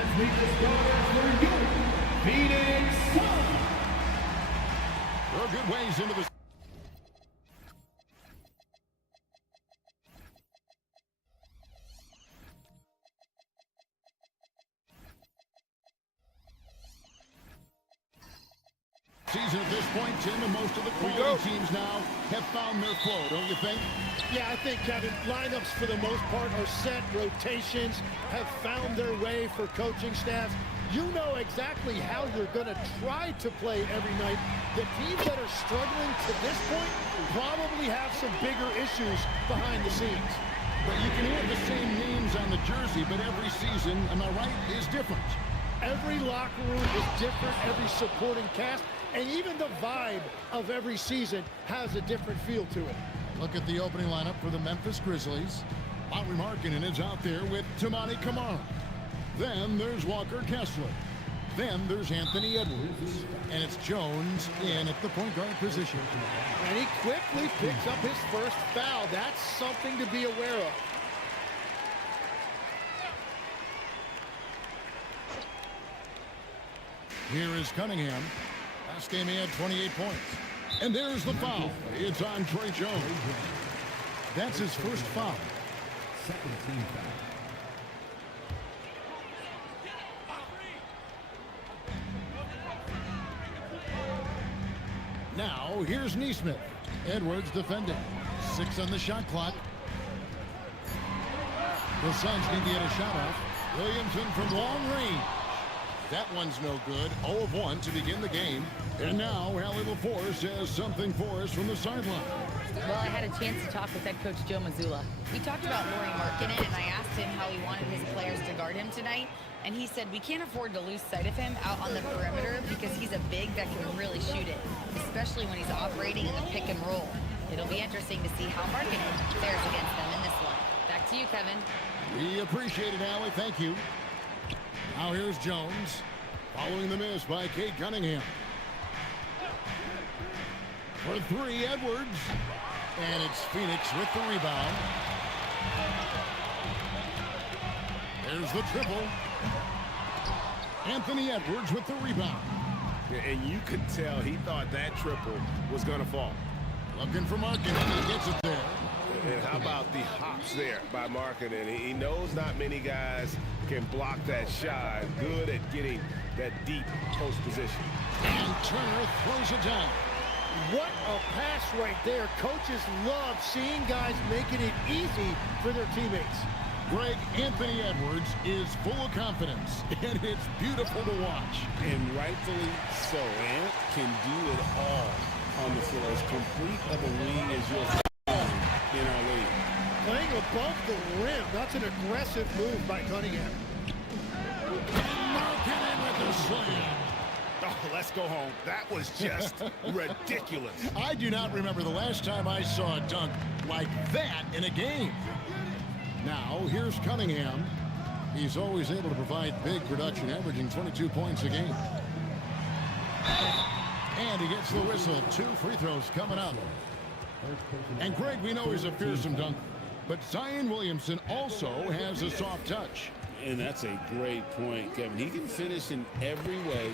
Let's meet the starters for you, Phoenix Suns. We're a good ways into the season at this point, Tim, and most of the quality teams now have found their flow, don't you think? Yeah, I think, Kevin, lineups for the most part are set. Rotations have found their way for coaching staffs. You know exactly how you're going to try to play every night. The teams that are struggling to this point probably have some bigger issues behind the scenes. But you can have the same names on the jersey, but every season, am I right, is different. Every locker room is different, every supporting cast, and even the vibe of every season has a different feel to it. Look at the opening lineup for the Memphis Grizzlies. Lauri Markkanen is out there with Toumani Camara. Then there's Walker Kessler. Then there's Anthony Edwards. And it's Jones in at the point guard position. And he quickly picks up his first foul. That's something to be aware of. Here is Cunningham. Last game he had 28 points. And there's the foul. It's on Trey Jones. That's his first foul. Second team foul. Now, here's Neesmith. Edwards defending. 6 on the shot clock. The Suns need to get a shot off. Williamson from long range. That one's no good. 0 of 1 to begin the game. And now, Allie LaForce has something for us from the sideline. Well, I had a chance to talk with head coach Joe Mazzulla. We talked about Lauri Markkanen, and I asked him how he wanted his players to guard him tonight. And he said, we can't afford to lose sight of him out on the perimeter because he's a big that can really shoot it, especially when he's operating in the pick and roll. It'll be interesting to see how Markkanen fares against them in this one. Back to you, Kevin. We appreciate it, Allie. Thank you. Now here's Jones. Following the miss by Cade Cunningham. For 3, Edwards. And it's Phoenix with the rebound. There's the triple. Anthony Edwards with the rebound. And you could tell he thought that triple was going to fall. Looking for Markkanen. He gets it there. And how about the hops there by Markkanen? He knows not many guys can block that shot. Good at getting that deep post position. And Turner throws it down. What a pass right there. Coaches love seeing guys making it easy for their teammates. Greg, Anthony Edwards is full of confidence, and it's beautiful to watch. And rightfully so. Ant can do it all on the floor. As complete of a wing as you'll find in our league. Playing above the rim. That's an aggressive move by Cunningham. Markkanen with the slam. Oh, let's go home. That was just ridiculous. I do not remember the last time I saw a dunk like that in a game. Now, here's Cunningham. He's always able to provide big production, averaging 22 points a game. And he gets the whistle. 2 free throws coming up. And Greg, we know he's a fearsome dunker, but Zion Williamson also has a soft touch. And that's a great point, Kevin. He can finish in every way,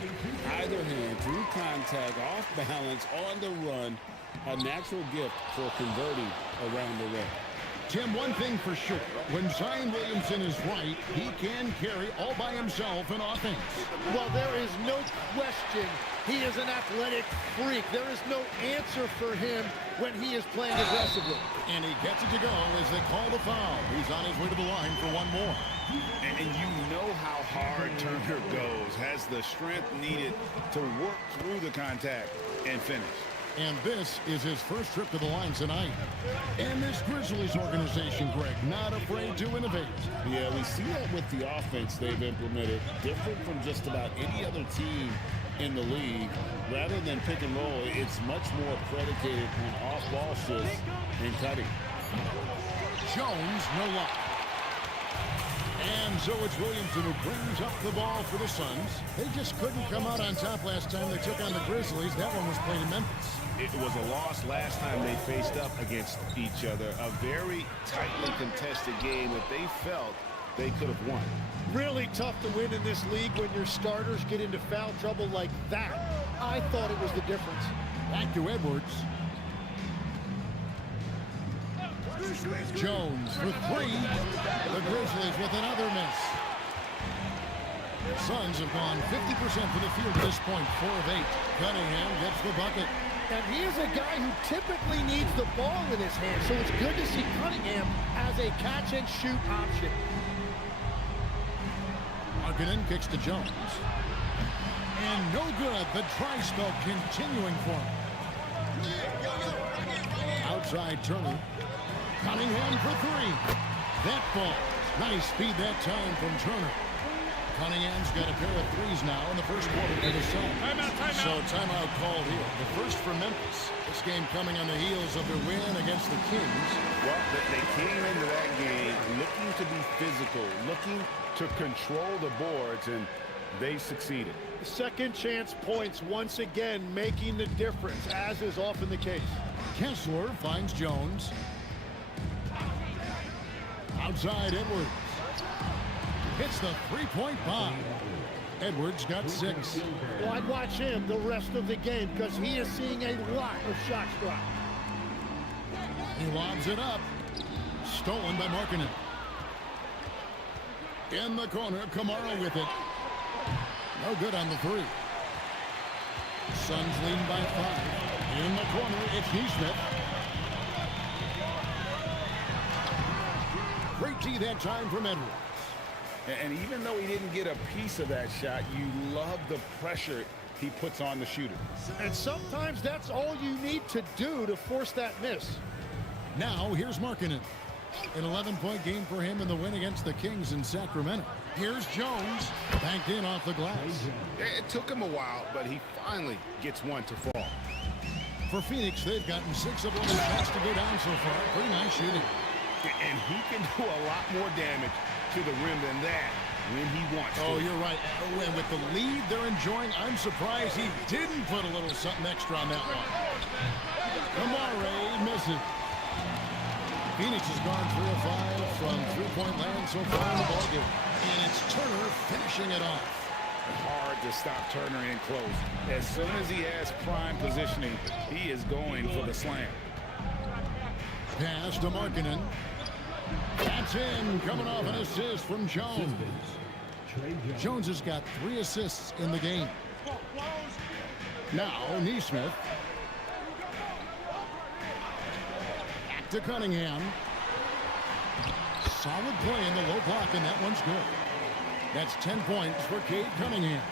either hand, through contact, off balance, on the run. A natural gift for converting around the rim. Tim, one thing for sure, when Zion Williamson is right, he can carry all by himself in offense. Well, there is no question he is an athletic freak. There is no answer for him when he is playing aggressively. And he gets it to go as they call the foul. He's on his way to the line for one more. And you know how hard Turner goes, has the strength needed to work through the contact and finish. And this is his first trip to the line tonight. And this Grizzlies organization, Greg, not afraid to innovate. Yeah, we see that with the offense they've implemented. Different from just about any other team in the league. Rather than pick and roll, it's much more predicated on off-ball shifts and cutting. Jones, no luck. And so it's Williamson who brings up the ball for the Suns. They just couldn't come out on top last time they took on the Grizzlies. That one was played in Memphis. It was a loss last time they faced up against each other. A very tightly contested game that they felt they could have won. Really tough to win in this league when your starters get into foul trouble like that. I thought it was the difference. Back to Edwards. Jones for three. The Grizzlies with another miss. Suns have gone 50% from the field at this point, 4 of 8. Cunningham gets the bucket. And he is a guy who typically needs the ball in his hand, so it's good to see Cunningham as a catch-and-shoot option. Markkanen kicks to Jones. And no good. The dry spell continuing for him. Outside Turner. Cunningham for three. That ball. Nice speed that time from Turner. Cunningham's got a pair of threes now in the first quarter for the Suns. So timeout called here. The first for Memphis. This game coming on the heels of their win against the Kings. Well, they came into that game looking to be physical, looking to control the boards, and they succeeded. Second chance points once again making the difference, as is often the case. Kessler finds Jones. Outside Edwards. Hits the three-point bomb. Edwards got 6. Well, I'd watch him the rest of the game because he is seeing a lot of shots drop. He lobs it up. Stolen by Markkanen. In the corner, Kamara with it. No good on the three. Suns leading by 5. In the corner, it's Neesmith. Great tee that time from Edwards. And even though he didn't get a piece of that shot, you love the pressure he puts on the shooter. And sometimes that's all you need to do to force that miss. Now, here's Markkanen. An 11-point game for him in the win against the Kings in Sacramento. Here's Jones. Banked in off the glass. It took him a while, but he finally gets one to fall. For Phoenix, they've gotten 6 of 11 shots to go down so far. Pretty nice shooting. And he can do a lot more damage to the rim than that when he wants to. Oh, you're right. And with the lead they're enjoying, I'm surprised he didn't put a little something extra on that one. Kamara misses. Phoenix has gone 3 of 5 from three-point land so far in the ballgame. And it's Turner finishing it off. Hard to stop Turner in close. As soon as he has prime positioning, he is going for the slam. Pass to Markkanen. That's in, coming off an assist from Jones. Jones has got 3 assists in the game. Now, Neesmith. Back to Cunningham. Solid play in the low block, and that one's good. That's 10 points for Cade Cunningham.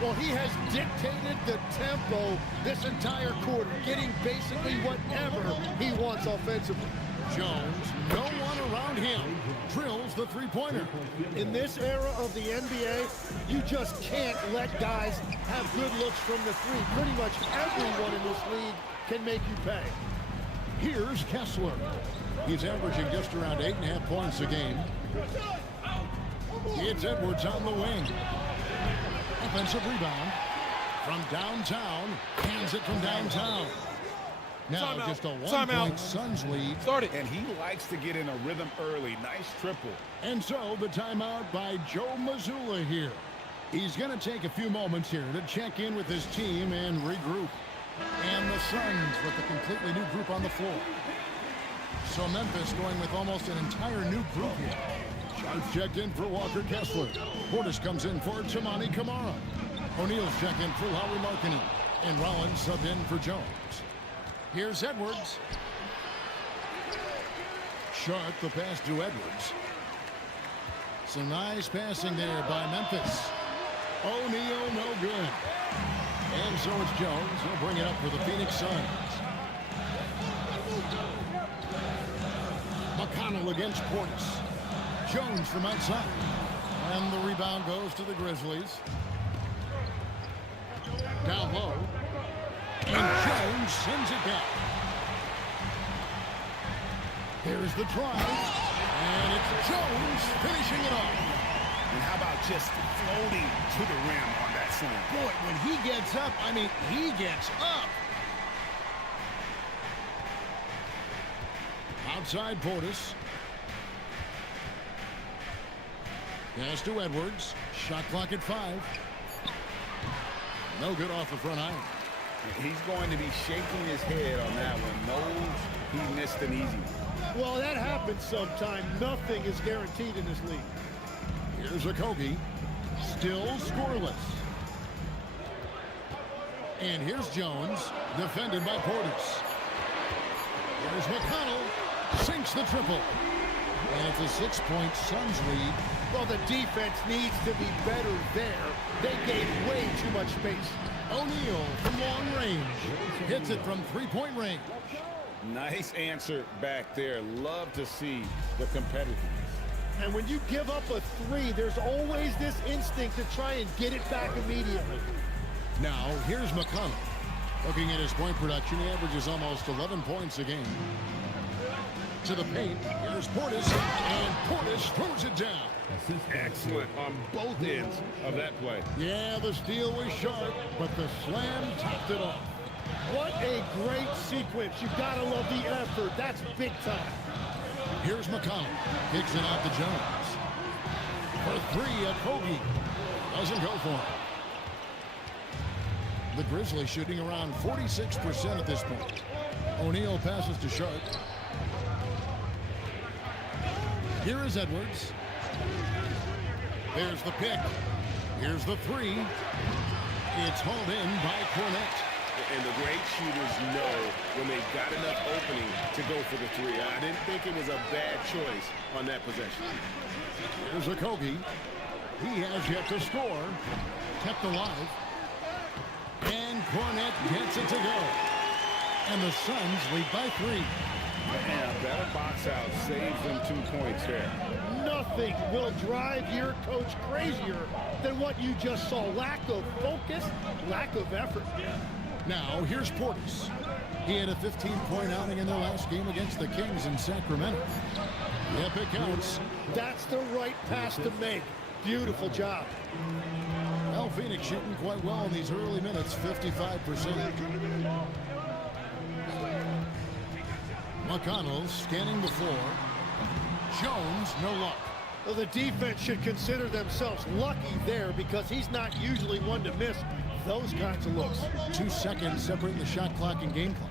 Well, he has dictated the tempo this entire quarter, getting basically whatever he wants offensively. Jones, no one around him, drills the three-pointer. In this era of the NBA, you just can't let guys have good looks from the three. Pretty much everyone in this league can make you pay. Here's Kessler. He's averaging just around 8.5 points a game. It's Edwards on the wing. Offensive rebound from downtown. Hands it from downtown. Now just a 1-point Suns lead. And he likes to get in a rhythm early. Nice triple. And so the timeout by Joe Mazzulla here. He's going to take a few moments here to check in with his team and regroup. And the Suns with a completely new group on the floor. So Memphis going with almost an entire new group here. Sharp checked in for Walker Kessler. Portis comes in for Toumani Camara. O'Neal's checked in for Lauri Markkanen. And Rollins subbed in for Jones. Here's Edwards. Sharp the pass to Edwards. Some nice passing there by Memphis. O'Neal no good. And so it's Jones. He'll bring it up for the Phoenix Suns. McConnell against Portis. Jones from outside. And the rebound goes to the Grizzlies. Down low. And Jones sends it back. Here's the drive. And it's Jones finishing it off. And how about just floating to the rim on that slam? Boy, when he gets up, I mean, he gets up. Outside Portis. Pass to Edwards. Shot clock at 5. No good off the front iron. He's going to be shaking his head on that one. Knows he missed an easy one. Well, that happens sometime. Nothing is guaranteed in this league. Here's Okogie. Still scoreless. And here's Jones, defended by Portis. Here's McConnell, sinks the triple. And it's a 6-point Suns lead. Well, the defense needs to be better there. They gave way too much space. O'Neal from long range. Hits it from 3-point range. Nice answer back there. Love to see the competitiveness. And when you give up a 3, there's always this instinct to try and get it back immediately. Now, here's McConnell. Looking at his point production, he averages almost 11 points a game. To the paint, here's Portis, and Portis throws it down. Excellent on both ends of that play. Yeah, the steal was sharp, but the slam topped it off. What a great sequence. You gotta love the effort. That's big time. Here's McConnell. Kicks it out to Jones. For 3 at Kobe. Doesn't go for him. The Grizzlies shooting around 46% at this point. O'Neal passes to Sharp. Here is Edwards. There's the pick. Here's the 3. It's hauled in by Cornette. And the great shooters know when they've got enough opening to go for the 3. I didn't think it was a bad choice on that possession. Here's Okogie. He has yet to score. Kept alive. And Cornette gets it to go. And the Suns lead by 3. And a better box out saves them 2 points there. Nothing will drive your coach crazier than what you just saw. Lack of focus, lack of effort. Now, here's Portis. He had a 15-point outing in their last game against the Kings in Sacramento. The epic counts. That's the right pass to make. Beautiful job. Well, Phoenix shooting quite well in these early minutes, 55%. McConnell scanning the floor. Jones, no luck. Well, the defense should consider themselves lucky there because he's not usually one to miss those kinds of looks. 2 seconds separate the shot clock and game clock.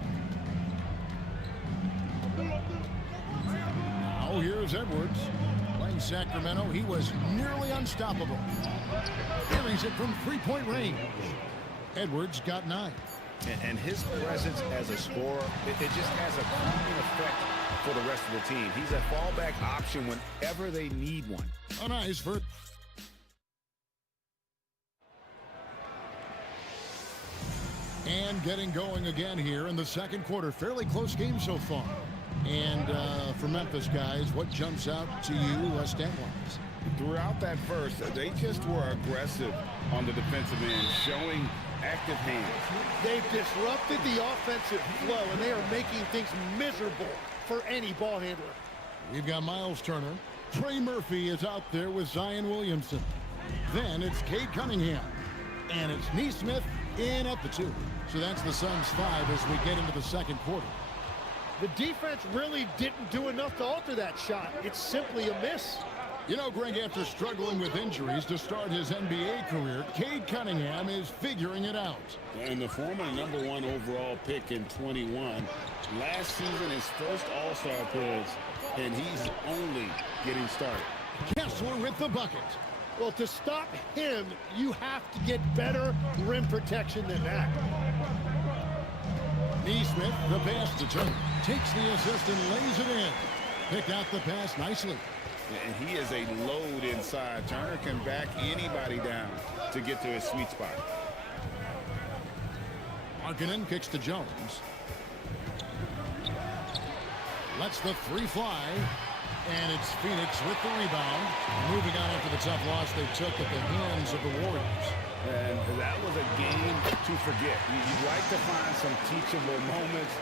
Now here's Edwards. Playing Sacramento, he was nearly unstoppable. Carries it from 3-point range. Edwards got 9. And his presence as a scorer, it just has a calming effect for the rest of the team. He's a fallback option whenever they need one. On ice for... And getting going again here in the second quarter. Fairly close game so far. And for Memphis, guys, what jumps out to you stat-wise? Throughout that first, they just were aggressive on the defensive end, showing active hands. They've disrupted the offensive flow, and they are making things miserable for any ball handler. We've got Miles Turner. Trey Murphy is out there with Zion Williamson. Then it's Cade Cunningham. And it's Neesmith in at the 2. So that's the Suns' 5 as we get into the second quarter. The defense really didn't do enough to alter that shot. It's simply a miss. You know, Greg, after struggling with injuries to start his NBA career, Cade Cunningham is figuring it out. And the former #1 overall pick in 21. Last season, his first All-Star appearance, and he's only getting started. Kessler with the bucket. Well, to stop him, you have to get better rim protection than that. Neesmith, the pass to Turner. Takes the assist and lays it in. Picked out the pass nicely. And he is a load inside. Turner can back anybody down to get to his sweet spot. Markkanen kicks to Jones. Lets the 3 fly. And it's Phoenix with the rebound. Moving on after the tough loss they took at the hands of the Warriors. And that was a game to forget. You'd like to find some teachable moments,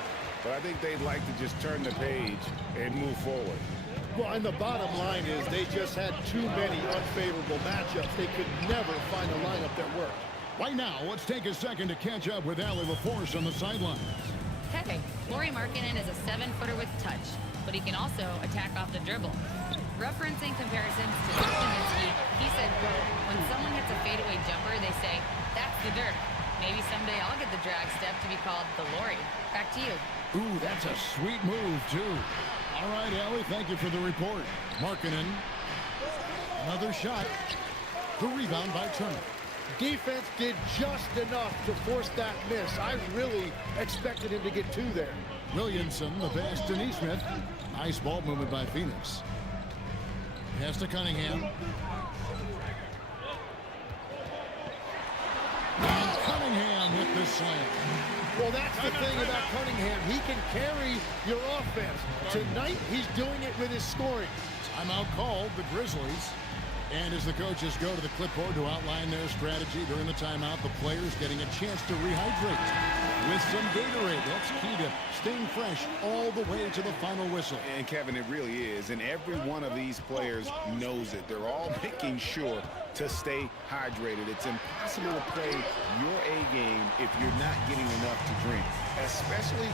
but I think they'd like to just turn the page and move forward. Well, and the bottom line is they just had too many unfavorable matchups. They could never find a lineup that worked. Right now, let's take a second to catch up with Allie LaForce on the sidelines. Hey, Lauri Markkanen is a 7-footer with touch, but he can also attack off the dribble. Referencing comparisons to Dirk Nowitzki, He said, quote, when someone hits a fadeaway jumper, they say, that's the dirt. Maybe someday I'll get the drag step to be called the lorry. Back to you. Ooh, that's a sweet move, too. All right, Ellie, thank you for the report. Markkanen. Another shot. The rebound by Turner. Defense did just enough to force that miss. I really expected him to get two there. Williamson, the pass to Neesmith. Nice ball movement by Phoenix. Pass to Cunningham. And Cunningham hit the slam. Well, that's the thing about Cunningham. He can carry your offense. Tonight, he's doing it with his scoring. Timeout called, the Grizzlies. And as the coaches go to the clipboard to outline their strategy during the timeout, the players getting a chance to rehydrate with some Gatorade. That's key to staying fresh all the way to the final whistle. And Kevin, it really is. And every one of these players knows it. They're all making sure to stay hydrated. It's impossible to play your A game if you're not getting enough to drink, especially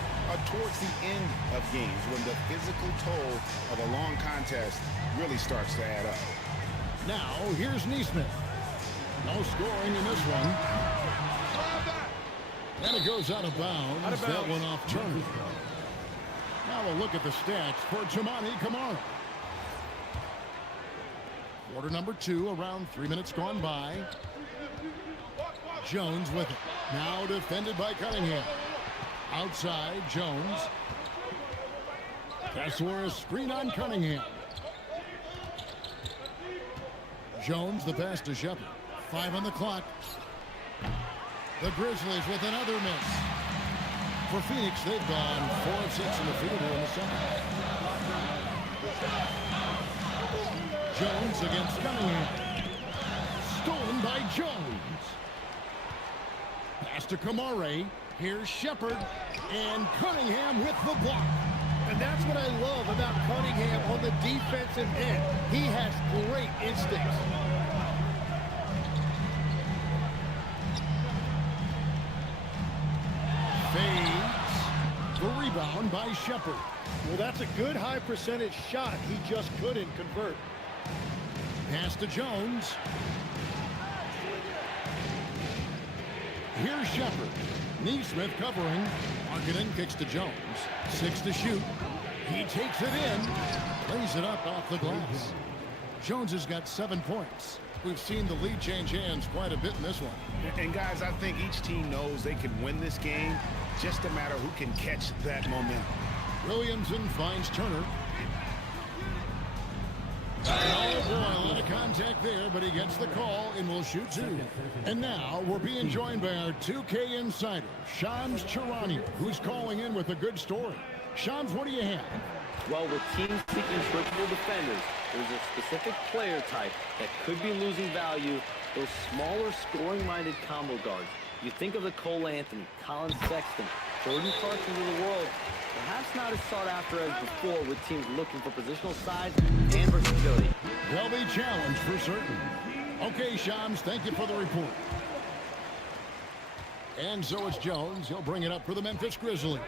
towards the end of games when the physical toll of a long contest really starts to add up. Now, here's Neesmith. No scoring in this one. And it goes out of bounds. That one off Turner. Now we'll look at the stats for Toumani Camara. Quarter number 2, around 3 minutes gone by. Jones with it. Now defended by Cunningham. Outside, Jones. Kessler, a screen on Cunningham. Jones, the pass to Shepard. 5 on the clock. The Grizzlies with another miss. For Phoenix, they've gone 4 of 6 in the field here in the second. Jones against Cunningham. Stolen by Jones. Pass to Camara. Here's Shepard. And Cunningham with the block. And that's what I love about Cunningham on the defensive end. He has great instincts. Fades. The rebound by Shepard. Well, that's a good high percentage shot. He just couldn't convert. Pass to Jones. Here's Shepard. Neesmith covering. Markkanen kicks to Jones. 6 to shoot. He takes it in. Lays it up off the glass. Jones has got 7 points. We've seen the lead change hands quite a bit in this one. And guys, I think each team knows they can win this game. Just a matter who can catch that momentum. Williamson finds Turner. Oh boy, a lot of contact there, but he gets the call and will shoot 2. And now we're being joined by our 2K insider, Shams Charania, who's calling in with a good story. Shams, what do you have? Well, with teams seeking triple defenders, there's a specific player type that could be losing value, those smaller scoring-minded combo guards. You think of the Cole Anthony, Colin Sexton, Jordan Clarkson of the world, perhaps not as sought after as before with teams looking for positional size and versatility. They'll be challenged for certain. Okay, Shams, thank you for the report. And so it's Jones. He'll bring it up for the Memphis Grizzlies.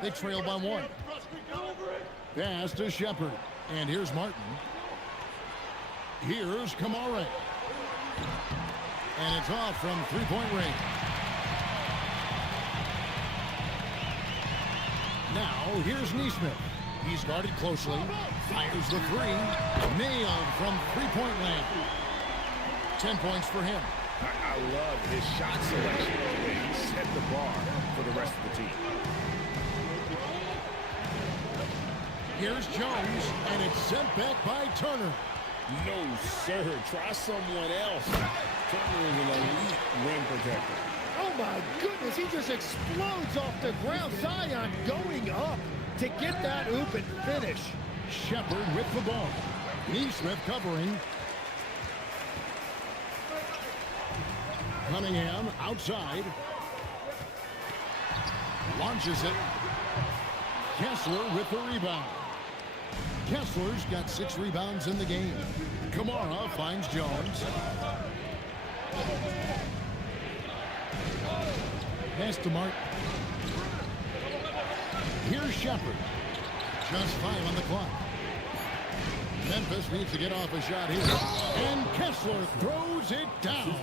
They trail by 1. Pass to Shepard. And here's Martin. Here's Camara. And it's off from 3-point range. Now, here's Neesmith. He's guarded closely. Fires the 3. Nailed from 3-point land. 10 points for him. I love his shot selection. He set the bar for the rest of the team. Here's Jones, and it's sent back by Turner. No, sir. Try someone else. Turner is an elite rim protector. Oh, my goodness. He just explodes off the ground. Zion going up to get that oop and finish. Shepard with the ball. Neesmith covering. Cunningham outside. Launches it. Kessler with the rebound. Kessler's got 6 rebounds in the game. Camara finds Jones. Pass to Mark. Here's Shepard. Just 5 on the clock. Memphis needs to get off a shot here. And Kessler throws it down.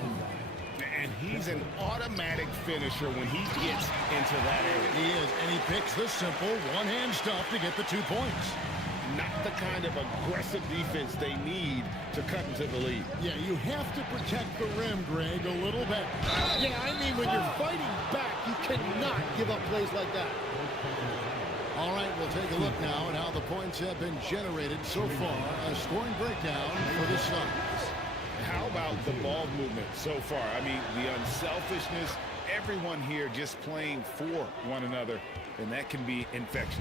And he's an automatic finisher when he gets into that area. He is, and he picks the simple one-hand stuff to get the 2 points. Not the kind of aggressive defense they need to cut into the lead. Yeah, you have to protect the rim, Greg, a little bit. Yeah, I mean, when you're fighting back, you cannot give up plays like that. All right, we'll take a look now at how the points have been generated so far. A scoring breakdown for the Suns. How about the ball movement so far? I mean, the unselfishness, everyone here just playing for one another, and that can be infectious.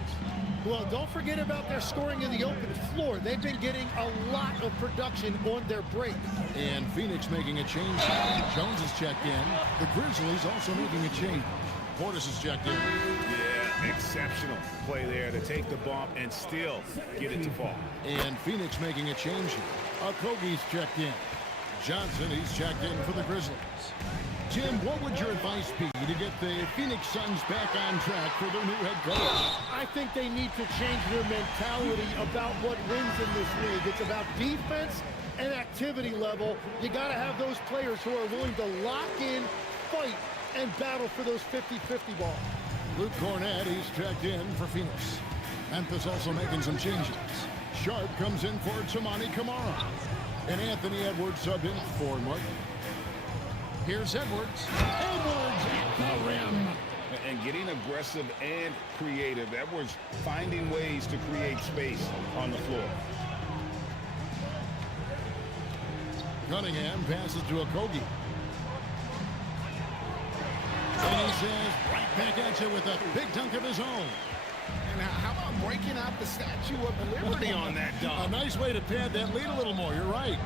Well, don't forget about their scoring in the open floor. They've been getting a lot of production on their break. And Phoenix making a change. Jones is checked in. The Grizzlies also making a change. Portis is checked in. Yeah, exceptional play there to take the bump and still get it to fall. And Phoenix making a change here. Okogie's checked in. Johnson, he's checked in for the Grizzlies. Jim, what would your advice be to get the Phoenix Suns back on track for their new head coach? I think they need to change their mentality about what wins in this league. It's about defense and activity level. You got to have those players who are willing to lock in, fight, and battle for those 50-50 balls. Luke Cornett, he's checked in for Phoenix. Memphis also making some changes. Sharp comes in for Tamani Kamara. And Anthony Edwards sub in for Martin. Here's Edwards. Edwards at the rim. And getting aggressive and creative. Edwards finding ways to create space on the floor. Cunningham passes to Okogie. And he says, right back at you with a big dunk of his own. And how about breaking out the Statue of Liberty on that dunk? A nice way to pad that lead a little more. You're right.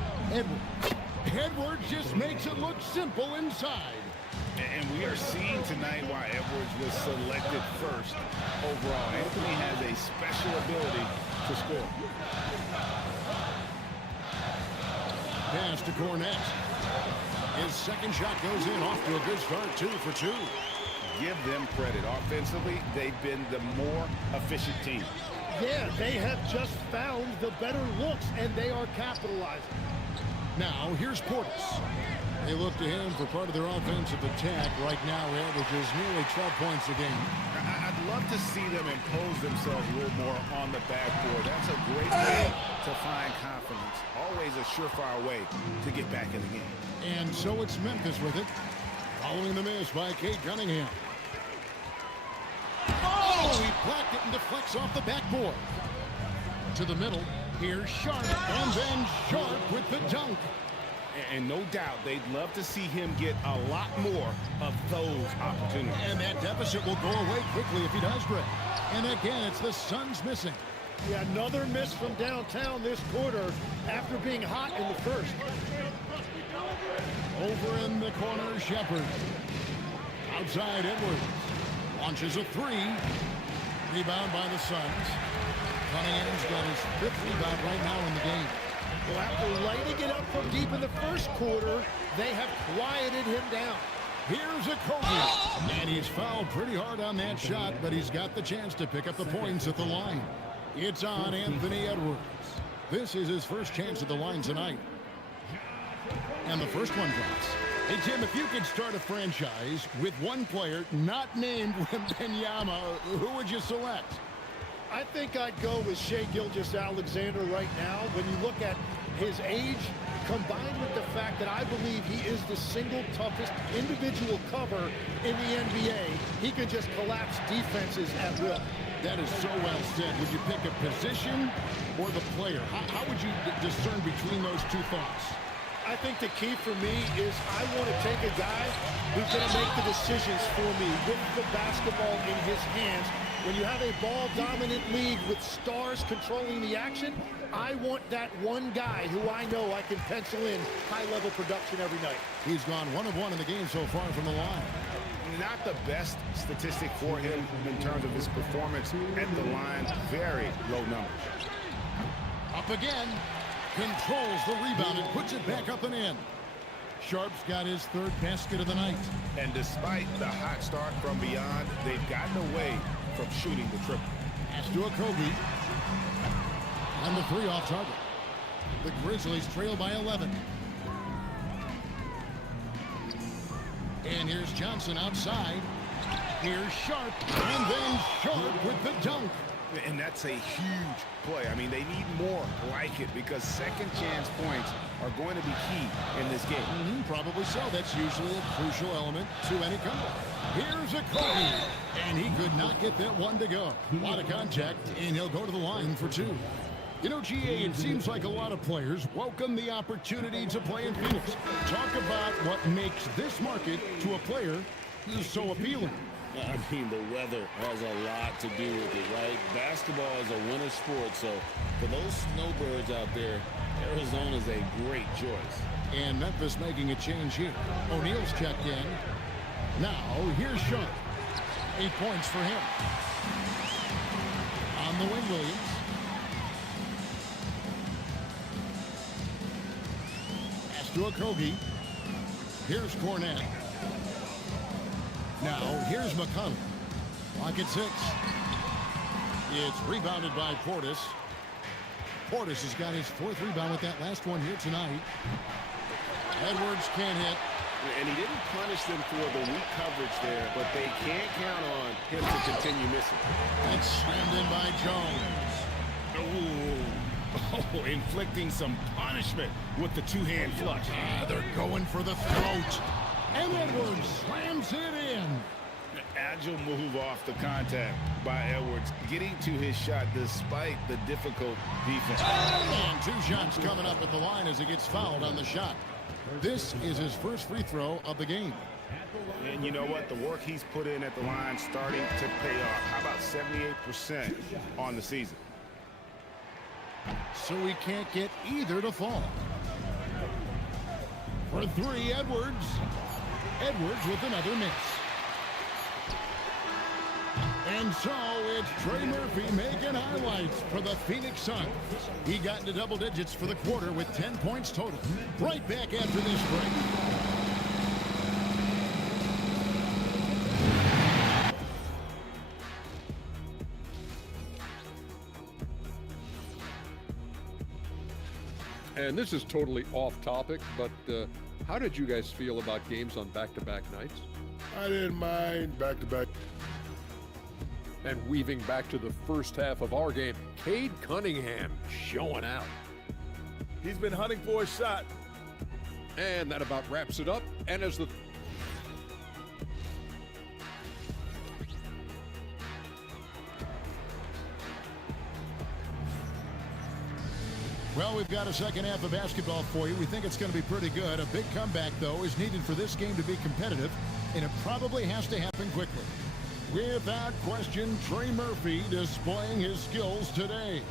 Edwards just makes it look simple inside. And we are seeing tonight why Edwards was selected first overall. Anthony has a special ability to score. Pass to Cornett. His second shot goes in, off to a good start, 2 for 2. Give them credit. Offensively, they've been the more efficient team. Yeah, they have just found the better looks, and they are capitalizing. Now, here's Portis. They look to him for part of their offensive attack. Right now, he averages nearly 12 points a game. I'd love to see them impose themselves a little more on the backboard. That's a great way to find confidence. Always a surefire way to get back in the game. And so it's Memphis with it. Following the miss by Kate Cunningham. Oh, he blocked it and deflects off the backboard. To the middle. Here's Sharp. And then Sharp with the dunk. And no doubt they'd love to see him get a lot more of those opportunities. And that deficit will go away quickly if he does, Greg. And again, it's the Suns missing. Yeah, another miss from downtown this quarter after being hot in the first. Over in the corner, Shepard. Outside, Edwards. Launches a 3. Rebound by the Suns. Cunningham's got his 5th rebound right now in the game. Well, after lighting it up from deep in the first quarter, they have quieted him down. Here's a Kobe. And he's fouled pretty hard on that shot, but he's got the chance to pick up the points at the line. It's on Anthony Edwards. This is his first chance at the line tonight. And the first one drops. Hey, Tim, if you could start a franchise with one player not named Wembanyama, who would you select? I think I'd go with Shai Gilgeous-Alexander right now. When you look at his age, combined with the fact that I believe he is the single toughest individual cover in the NBA, he can just collapse defenses at will. That is so well said. Would you pick a position or the player? How would you discern between those two thoughts? I think the key for me is I want to take a guy who's going to make the decisions for me with the basketball in his hands. When you have a ball-dominant league with stars controlling the action, I want that one guy who I know I can pencil in high-level production every night. He's gone 1 of 1 in the game so far from the line. Not the best statistic for him in terms of his performance at the line. Very low numbers. Up again. Controls the rebound and puts it back up and in. Sharp's got his 3rd basket of the night. And despite the hot start from beyond, they've gotten away from shooting the triple. Pass to Okogie. And the 3 off target. The Grizzlies trail by 11. And here's Johnson outside. Here's Sharp, and then Sharp with the dunk. And that's a huge play. I mean, they need more like it because second chance points are going to be key in this game. Probably so. That's usually a crucial element to any comeback. Here's a Kobe, and he could not get that one to go. A lot of contact, and he'll go to the line for two. You know, GA, it seems like a lot of players welcome the opportunity to play in Phoenix. Talk about what makes this market to a player so appealing. I mean, the weather has a lot to do with it, right? Basketball is a winter sport, so for those snowbirds out there, Arizona is a great choice. And Memphis making a change here. O'Neal's checked in. Now, here's Sharp. 8 points for him. On the wing, Williams. Pass to Okogie. Here's Cornette. Now, here's McConnell. Clock at 6. It's rebounded by Portis. Portis has got his 4th rebound with that last one here tonight. Edwards can't hit. And he didn't punish them for the weak coverage there, but they can't count on him to continue missing. It's slammed in by Jones. Oh, inflicting some punishment with the two-hand flush. They're going for the throat. And Edwards slams it in. Agile move off the contact by Edwards, getting to his shot despite the difficult defense. And 2 shots coming up at the line as he gets fouled on the shot. This is his first free throw of the game. And you know what? The work he's put in at the line starting to pay off. How about 78% on the season? So he can't get either to fall. For 3, Edwards. Edwards with another miss. And so it's Trey Murphy making highlights for the Phoenix Suns. He got into double digits for the quarter with 10 points total. Right back after this break. And this is totally off topic, but how did you guys feel about games on back-to-back nights? I didn't mind back-to-back. And weaving back to the first half of our game, Cade Cunningham showing out. He's been hunting for a shot. And that about wraps it up. And as the Well, we've got a second half of basketball for you. We think it's going to be pretty good. A big comeback, though, is needed for this game to be competitive, and it probably has to happen quickly. Without question, Trey Murphy displaying his skills today.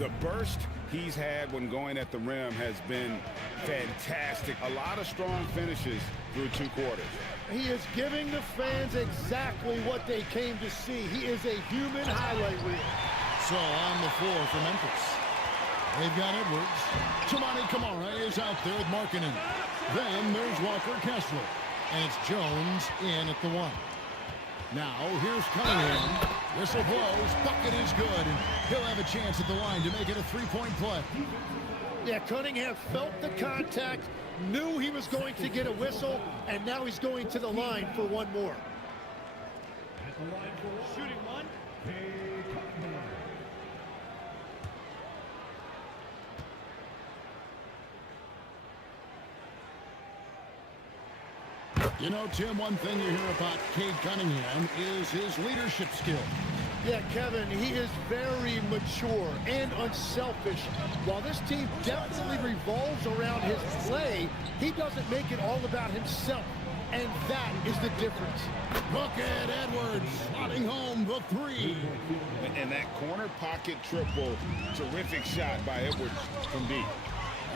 The burst he's had when going at the rim has been fantastic. A lot of strong finishes through 2 quarters. He is giving the fans exactly what they came to see. He is a human highlight reel. So on the floor for Memphis. They've got Edwards. Tamani Kamara is out there with Markkanen. Then there's Walker Kessler. And it's Jones in at the 1. Now, here's Cunningham. Whistle blows. Bucket is good. And he'll have a chance at the line to make it a 3-point play. Yeah, Cunningham felt the contact, knew he was going to get a whistle, and now he's going to the line for one more. Shooting 1. You know, Tim, one thing you hear about Cade Cunningham is his leadership skill. Yeah, Kevin, he is very mature and unselfish. While this team definitely revolves around his play, he doesn't make it all about himself. And that is the difference. Look at Edwards slotting home the 3. And that corner pocket triple, terrific shot by Edwards from deep.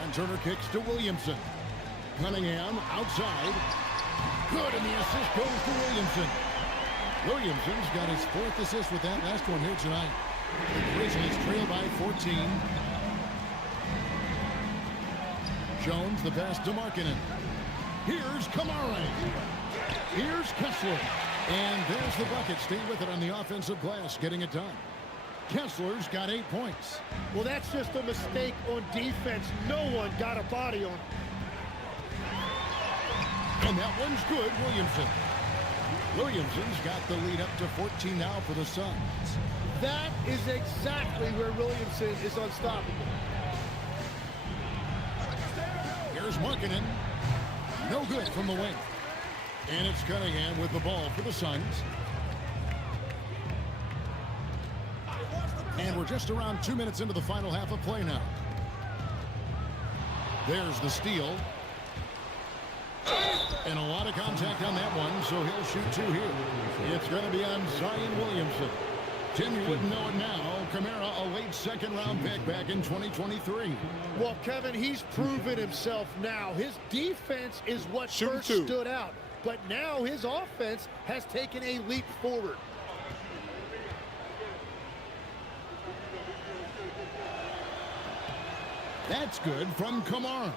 And Turner kicks to Williamson. Cunningham outside. Good, and the assist goes to Williamson. Williamson's got his 4th assist with that last one here tonight. The Grizzlies trail by 14. Jones, the pass to Markkanen. Here's Kamara. Here's Kessler. And there's the bucket. Stay with it on the offensive glass, getting it done. Kessler's got 8 points. Well, that's just a mistake on defense. No one got a body on him. And that one's good, Williamson. Williamson's got the lead up to 14 now for the Suns. That is exactly where Williamson is unstoppable. Here's Markkanen. No good from the wing. And it's Cunningham with the ball for the Suns. And we're just around 2 minutes into the final half of play now. There's the steal. And a lot of contact on that one, so he'll shoot 2 here. It's going to be on Zion Williamson. Tim, you wouldn't know it now. Kamara, a late second-round pick back in 2023. Well, Kevin, he's proven himself now. His defense is what first stood out. But now his offense has taken a leap forward. That's good from Kamara.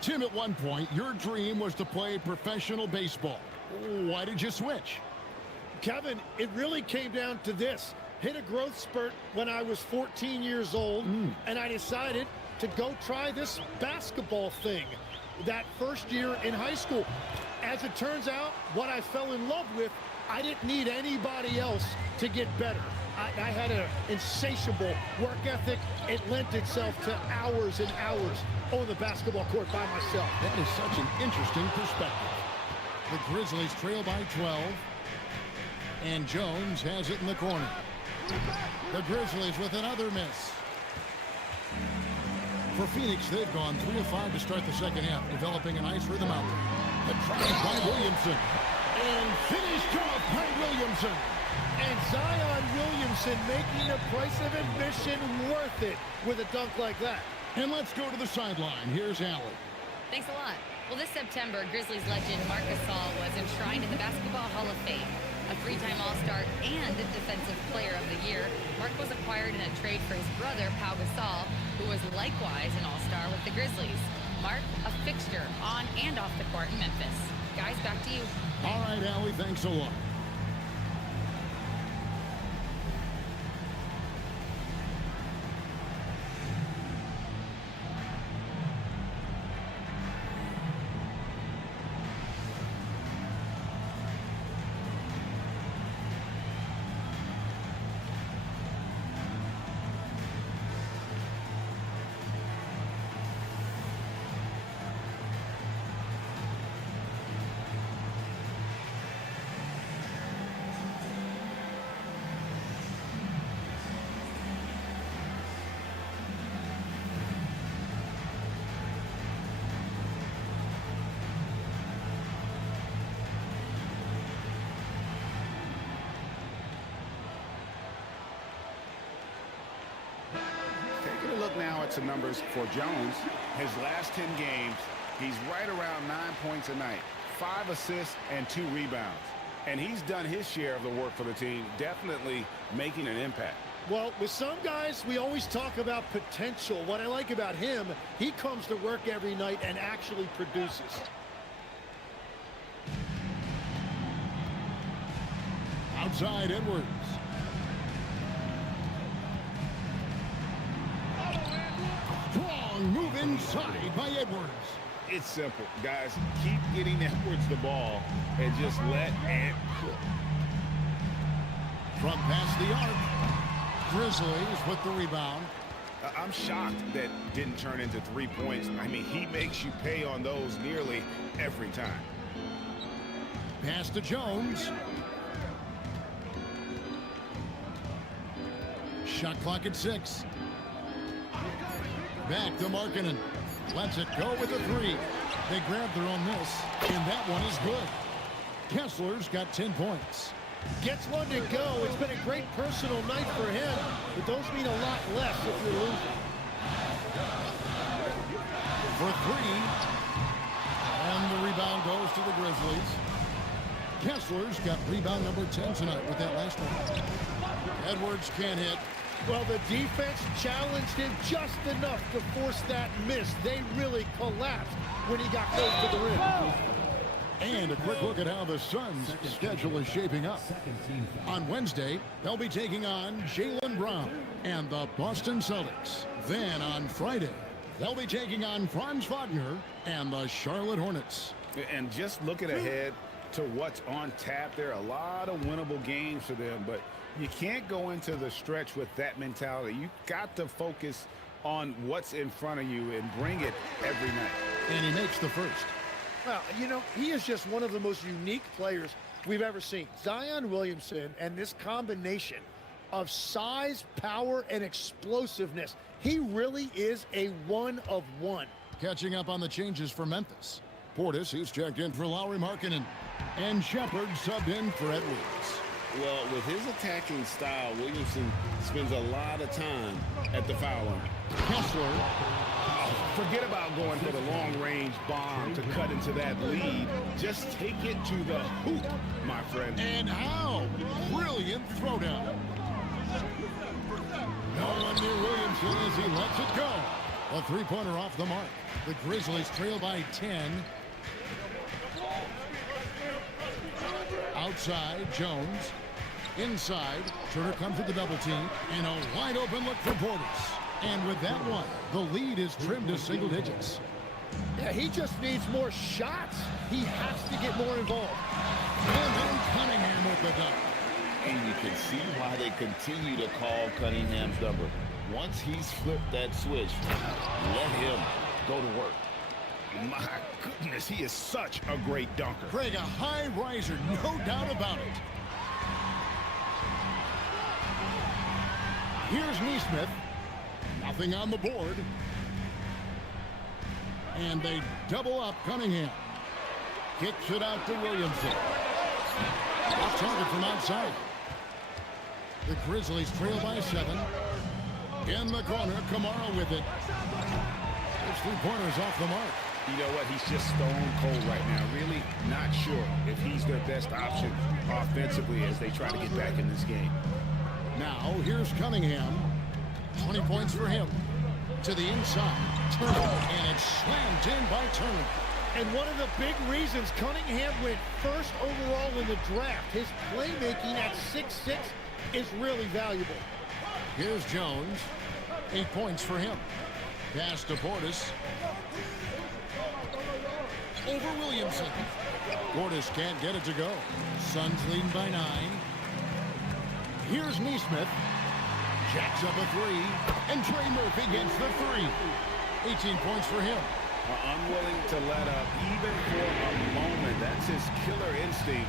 Tim, at one point, your dream was to play professional baseball. Why did you switch? Kevin, it really came down to this. Hit a growth spurt when I was 14 years old, and I decided to go try this basketball thing that first year in high school. As it turns out, what I fell in love with, I didn't need anybody else to get better. I had an insatiable work ethic. It lent itself to hours and hours on the basketball court by myself. That is such an interesting perspective. The Grizzlies trail by 12. And Jones has it in the corner. The Grizzlies with another miss. For Phoenix, they've gone 3 of 5 to start the second half, developing a nice rhythm out there. The drive by Williamson. And finished off by Williamson. And Zion Williamson making the price of admission worth it with a dunk like that. And let's go to the sideline. Here's Allen. Thanks a lot. Well, this September, Grizzlies legend Marc Gasol was enshrined in the Basketball Hall of Fame. A 3-time All-Star and Defensive Player of the Year, Marc was acquired in a trade for his brother, Pau Gasol, who was likewise an All-Star with the Grizzlies. Marc, a fixture on and off the court in Memphis. Guys, back to you. All right, Allie, thanks a lot. Taking a look now at some numbers for Jones. His last 10 games, he's right around 9 points a night, 5 assists and 2 rebounds. And he's done his share of the work for the team, definitely making an impact. Well, with some guys, we always talk about potential. What I like about him, he comes to work every night and actually produces. Outside Edwards. Strong move inside by Edwards. It's simple, guys. Keep getting Edwards the ball and just let Ant cook. From past the arc. Grizzlies with the rebound. I'm shocked that didn't turn into 3 points. I mean, he makes you pay on those nearly every time. Pass to Jones. Shot clock at 6. Back to Markkanen. Lets it go with a 3. They grabbed their own miss, and that one is good. Kessler's got 10 points. Gets one to go. It's been a great personal night for him, but those mean a lot less if you're losing. For 3. And the rebound goes to the Grizzlies. Kessler's got rebound number 10 tonight with that last one. Edwards can't hit. Well, the defense challenged him just enough to force that miss. They really collapsed when he got close to the rim. And a quick look at how the Suns' schedule is shaping up. On Wednesday, they'll be taking on Jaylen Brown and the Boston Celtics. Then on Friday, they'll be taking on Franz Wagner and the Charlotte Hornets. And just looking ahead to what's on tap, there are a lot of winnable games for them, but you can't go into the stretch with that mentality. You got to focus on what's in front of you and bring it every night. And he makes the first. Well, you know, he is just one of the most unique players we've ever seen. Zion Williamson and this combination of size, power, and explosiveness. He really is a one-of-one. Catching up on the changes for Memphis. Portis, he's checked in for Lauri Markkanen. And Shepard subbed in for Edwards. Well, with his attacking style, Williamson spends a lot of time at the foul line. Kessler. Forget about going for the long-range bomb to cut into that lead. Just take it to the hoop, my friend. And how? Brilliant throwdown. No one near Williamson as he lets it go. A three-pointer off the mark. The Grizzlies trail by 10. Outside, Jones. Inside, Turner comes with the double team. And a wide open look for Portis. And with that one, the lead is trimmed to single digits. Yeah, he just needs more shots. He has to get more involved. And then Cunningham with the dunk. And you can see why they continue to call Cunningham's number. Once he's flipped that switch, let him go to work. My goodness, he is such a great dunker. Craig, a high riser, no doubt about it. Here's Neesmith. Nothing on the board. And they double up Cunningham. Kicks it out to Williamson. Off target from outside. The Grizzlies trail by 7. In the corner, Kamara with it. His three-pointers off the mark. You know what? He's just stone cold right now. Really not sure if he's their best option offensively as they try to get back in this game. Now, here's Cunningham. 20 points for him. To the inside. Turner. And it's slammed in by Turner. And one of the big reasons Cunningham went first overall in the draft, his playmaking at 6'6" is really valuable. Here's Jones. 8 points for him. Pass to Portis. Over Williamson. Portis can't get it to go. Suns leading by 9. Here's Neesmith. Jacks up a 3. And Trey Murphy gets the 3. 18 points for him. Unwilling to let up even for a moment. That's his killer instinct,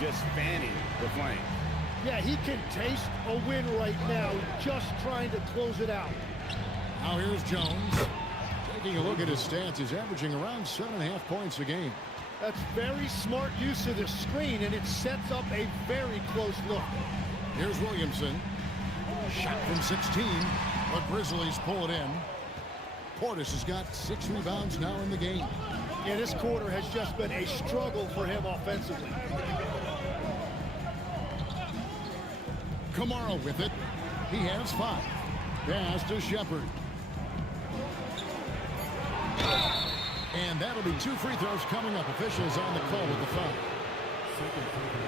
just fanning the flame. Yeah, he can taste a win right now, just trying to close it out. Now here's Jones. Taking a look at his stats, he's averaging around 7.5 points a game. That's very smart use of the screen, and it sets up a very close look. Here's Williamson. Shot from 16. The Grizzlies pull it in. Portis has got 6 rebounds now in the game. Yeah, this quarter has just been a struggle for him offensively. Kamara with it. He has 5. Pass to Shepard. And that'll be 2 free throws coming up. Officials on the call with the foul.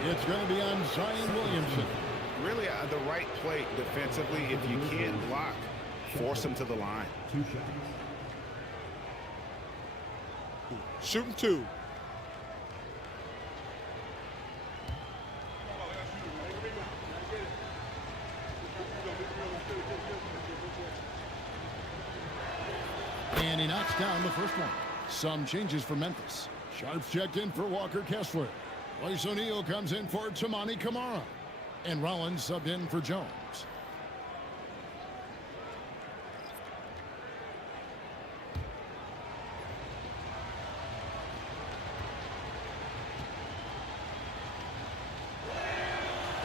It's going to be on Zion Williamson. Really the right play defensively. If you can't block, force him to the line. 2 shots. Shooting 2. And he knocks down the first one. Some changes for Memphis. Sharps checked in for Walker Kessler. Royce O'Neal comes in for Toumani Camara. And Rollins subbed in for Jones.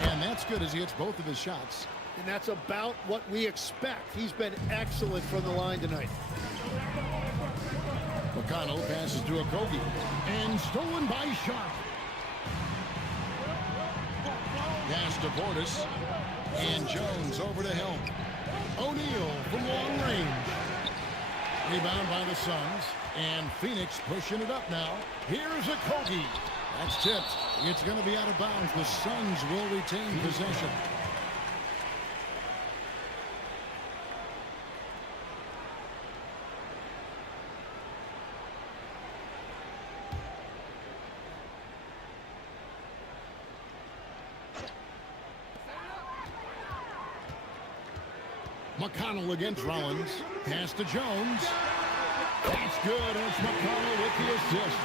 And that's good as he hits both of his shots. And that's about what we expect. He's been excellent from the line tonight. McConnell passes to Okogie. And stolen by Sharp. Pass to Portis. And Jones over to help. O'Neal from long range. Rebound by the Suns. And Phoenix pushing it up now. Here's Okogie. That's tipped. It's going to be out of bounds. The Suns will retain possession. McConnell against Rollins. Pass to Jones. That's good. And it's McConnell with the assist.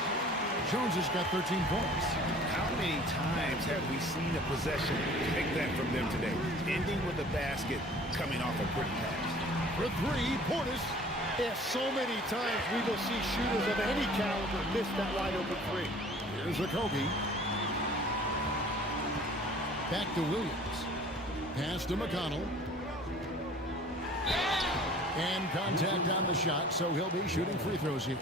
Jones has got 13 points. How many times have we seen a possession like that from them today? Ending with a basket, coming off a pretty pass. For three, Portis. Yeah, so many times we will see shooters of any caliber miss that wide open three. Here's a Kobe. Back to Williams. Pass to McConnell. And contact on the shot, so he'll be shooting free throws here.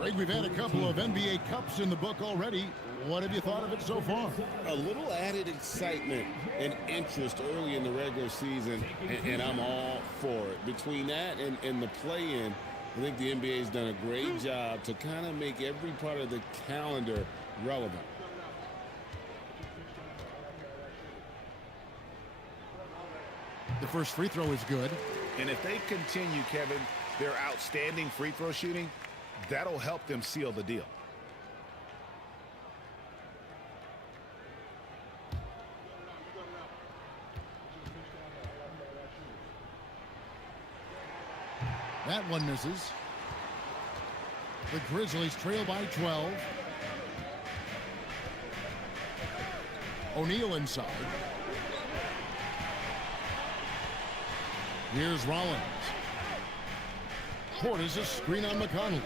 Greg, we've had a couple of NBA Cups in the book already. What have you thought of it so far? A little added excitement and interest early in the regular season, and I'm all for it. Between that and the play-in, I think the NBA has done a great job to kind of make every part of the calendar relevant. The first free throw is good. And if they continue, Kevin, their outstanding free throw shooting, that'll help them seal the deal. That one misses. The Grizzlies trail by 12. O'Neal inside. Here's Rollins. Portis a screen on McConnell.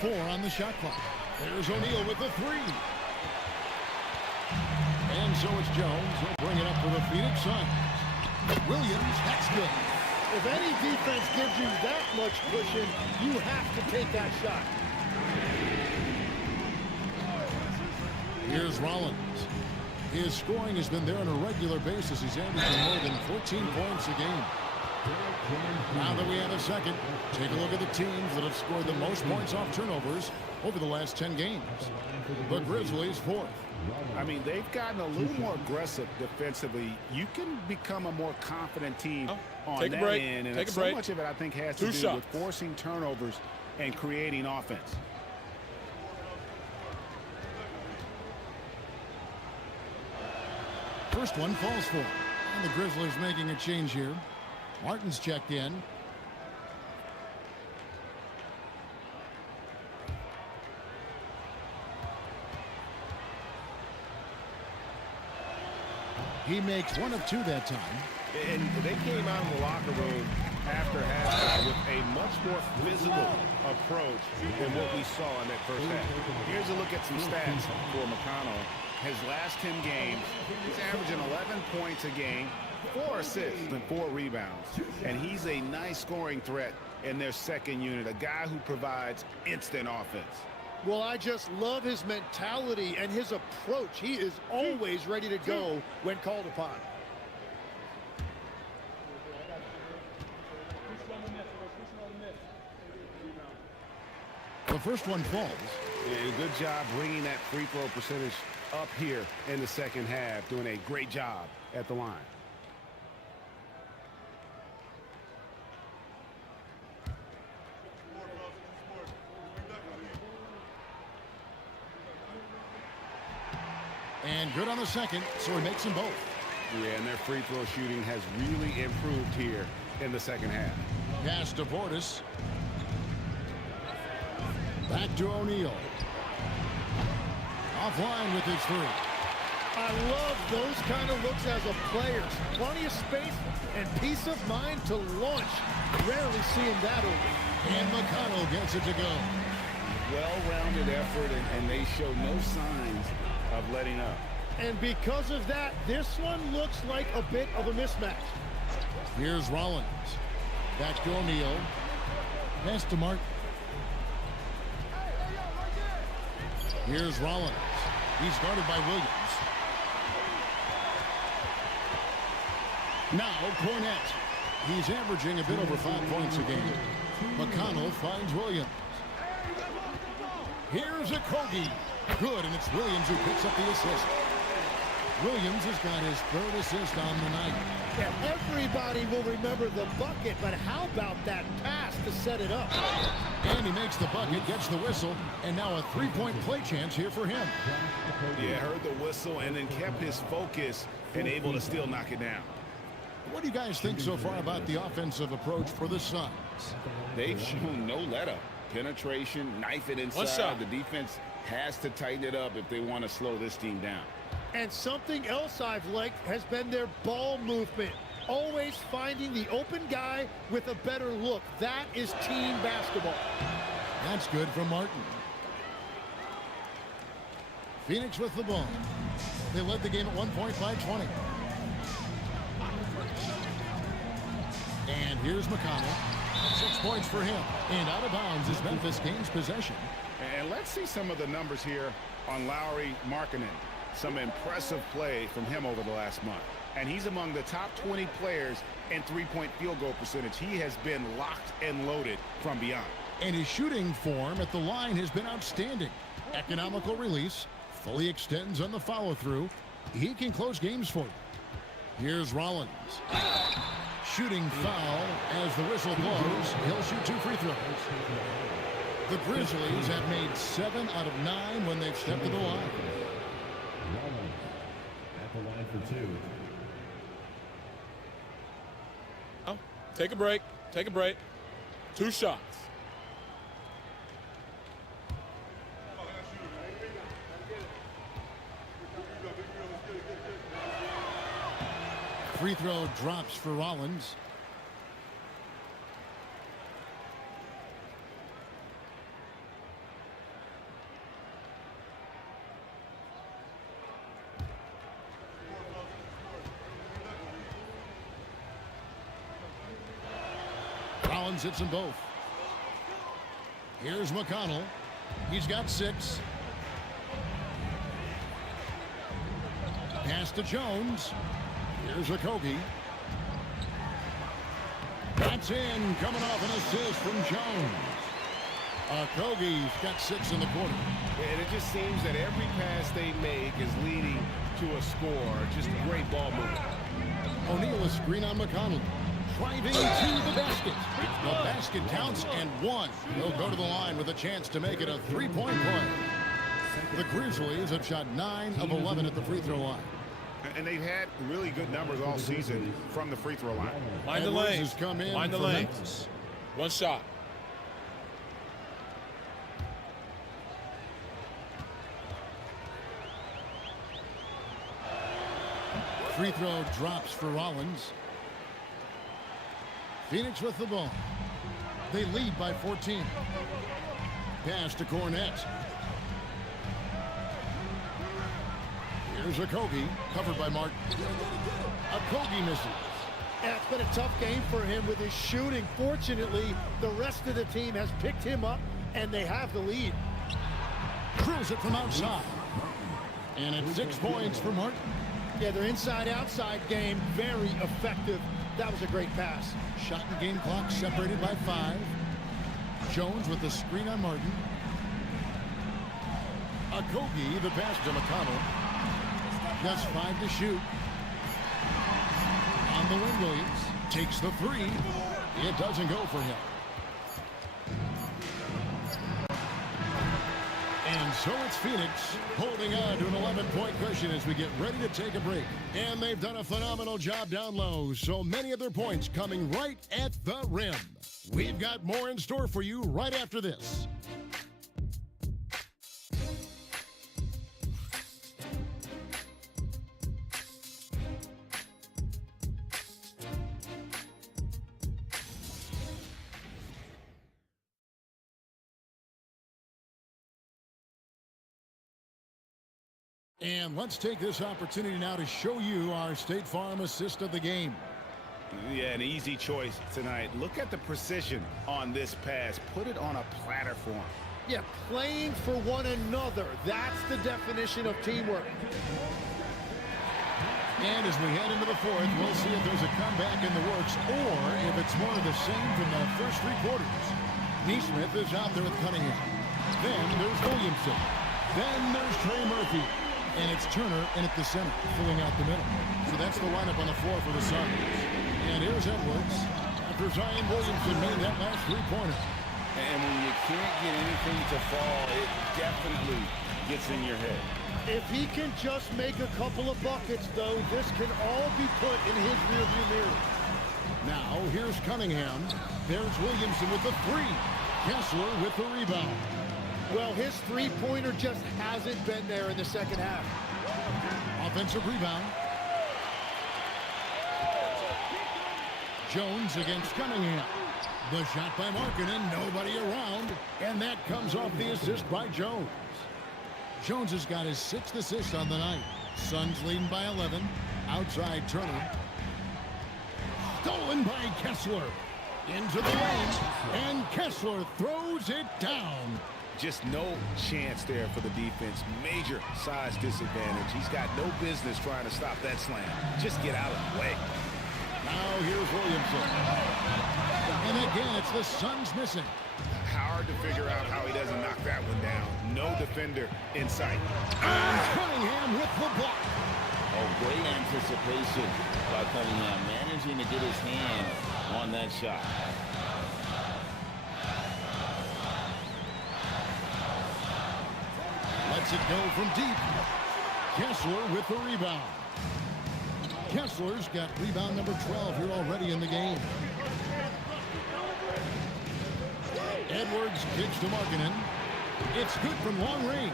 4 on the shot clock. There's O'Neal with the 3. And so it's Jones. He'll bring it up for the Phoenix Suns. Williams, that's good. If any defense gives you that much pushing, you have to take that shot. Here's Rollins. His scoring has been there on a regular basis. He's averaging more than 14 points a game. Now that we have a second, take a look at the teams that have scored the most points off turnovers over the last 10 games. The Grizzlies 4th. I mean, they've gotten a little more aggressive defensively. You can become a more confident team on that end. And so much of it, I think, has to do with forcing turnovers and creating offense. First one falls for him. And the Grizzlies making a change here. Martin's checked in. He makes 1 of 2 that time. And they came out of the locker room after halftime with a much more physical approach than what we saw in that first half. Here's a look at some stats for McConnell. His last 10 games, he's averaging 11 points a game, 4 assists and 4 rebounds. And he's a nice scoring threat in their second unit, a guy who provides instant offense. Well, I just love his mentality and his approach. He is always ready to go when called upon. The first one falls. And a good job bringing that free throw percentage up here in the second half, doing a great job at the line. And good on the second, so he makes them both. Yeah, and their free throw shooting has really improved here in the second half. Pass to Portis. Back to O'Neal. Offline with his 3. I love those kind of looks as a player. Plenty of space and peace of mind to launch. Rarely seeing that over. And McConnell gets it to go. Well-rounded effort, and they show no signs of letting up. And because of that, this one looks like a bit of a mismatch. Here's Rollins. Back to O'Neal. Pass to Martin. Here's Rollins. He's guarded by Williams. Now Cornette. He's averaging a bit over 5 points a game. McConnell finds Williams. Here's a Kobe. Good, and it's Williams who picks up the assist. Williams has got his third assist on the night. Yeah, everybody will remember the bucket, but how about that pass to set it up? And he makes the bucket, gets the whistle, and now a three-point play chance here for him. Yeah, heard the whistle and then kept his focus and able to still knock it down. What do you guys think so far about the offensive approach for the Suns? They've shown no let-up. Penetration, knife it inside. The defense has to tighten it up if they want to slow this team down. And something else I've liked has been their ball movement. Always finding the open guy with a better look. That is team basketball. That's good from Martin. Phoenix with the ball. They led the game at 1 point by 20. And here's McConnell. 6 points for him. And out of bounds as Memphis gains possession. And let's see some of the numbers here on Lauri Markkanen. Some impressive play from him over the last month. And he's among the top 20 players in three-point field goal percentage. He has been locked and loaded from beyond. And his shooting form at the line has been outstanding. Economical release, fully extends on the follow-through. He can close games for you. Here's Rollins. Shooting foul as the whistle blows. He'll shoot 2 free throws. The Grizzlies have made 7 out of 9 when they've stepped to the line. At the line for 2. Take a break. Take a break. 2 shots. Free throw drops for Rollins. Rollins hits them both. Here's McConnell. He's got 6. Pass to Jones. Here's Okogie. That's in, coming off an assist from Jones. Okogie's got 6 in the quarter. And it just seems that every pass they make is leading to a score. Just great ball movement. O'Neal, a screen on McConnell. Driving to the basket. The basket counts and 1. He'll go to the line with a chance to make it a 3-point play. The Grizzlies have shot 9 of 11 at the free throw line. And they've had really good numbers all season from the free throw line. Mind the Edwards lane. has come in Mind the for lane. Memphis. 1 shot. Free throw drops for Rollins. Phoenix with the ball. They lead by 14. Pass to Cornette. Here's Okogie, covered by Martin. Okogie misses. Yeah, it's been a tough game for him with his shooting. Fortunately, the rest of the team has picked him up, and they have the lead. Throws it from outside. And it's 6 points for Martin. Yeah, their inside-outside game, very effective. That was a great pass. Shot and game clock separated by 5. Jones with the screen on Martin. Okogie, the pass to McConnell. Just 5 to shoot. On the wing, Williams takes the 3. It doesn't go for him. And so it's Phoenix holding on to an 11-point cushion as we get ready to take a break. And they've done a phenomenal job down low. So many of their points coming right at the rim. We've got more in store for you right after this. And let's take this opportunity now to show you our State Farm assist of the game. Yeah, an easy choice tonight. Look at the precision on this pass. Put it on a platter for him. Yeah, playing for one another. That's the definition of teamwork. And as we head into the 4th, we'll see if there's a comeback in the works or if it's more of the same from the first 3 quarters. Neesmith is out there with Cunningham. Then there's Williamson. Then there's Trey Murphy. And it's Turner in at the center, filling out the middle. So that's the lineup on the floor for the Suns. And here's Edwards after Zion Williamson made that last three-pointer. And when you can't get anything to fall, it definitely gets in your head. If he can just make a couple of buckets, though, this can all be put in his rearview mirror. Now, here's Cunningham. There's Williamson with the three. Kessler with the rebound. Well, his three-pointer just hasn't been there in the second half. Offensive rebound. Jones against Cunningham. The shot by Markkanen, nobody around. And that comes off the assist by Jones. Jones has got his 6th assist on the night. Suns leading by 11. Outside Turner. Stolen by Kessler. Into the lane. And Kessler throws it down. Just no chance there for the defense. Major size disadvantage. He's got no business trying to stop that slam. Just get out of the way. Now here's Williamson. And again, it's the Suns missing. Hard to figure out how he doesn't knock that one down. No defender in sight. And Cunningham with the block. Oh, great anticipation by Cunningham, managing to get his hand on that shot. Lets it go from deep. Kessler with the rebound. Kessler's got rebound number 12 here already in the game. Edwards kicks to Markkanen. It's good from long range.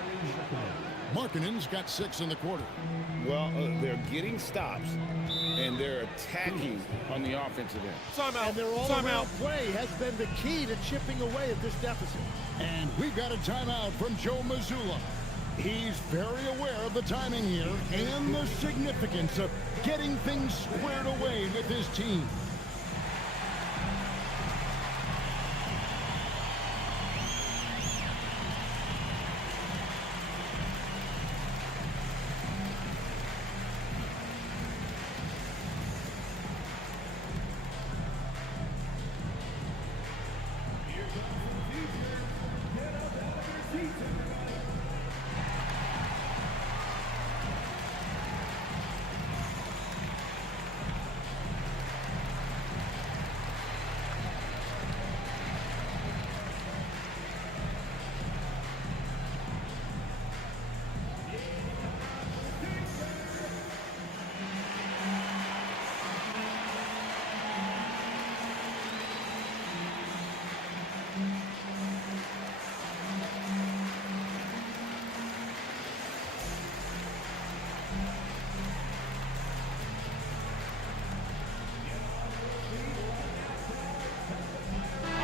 Markkanen's got 6 in the quarter. Well, they're getting stops, and they're attacking on the offensive end. Timeout. And their all-around play has been the key to chipping away at this deficit. And we've got a timeout from Joe Mazzulla. He's very aware of the timing here and the significance of getting things squared away with his team.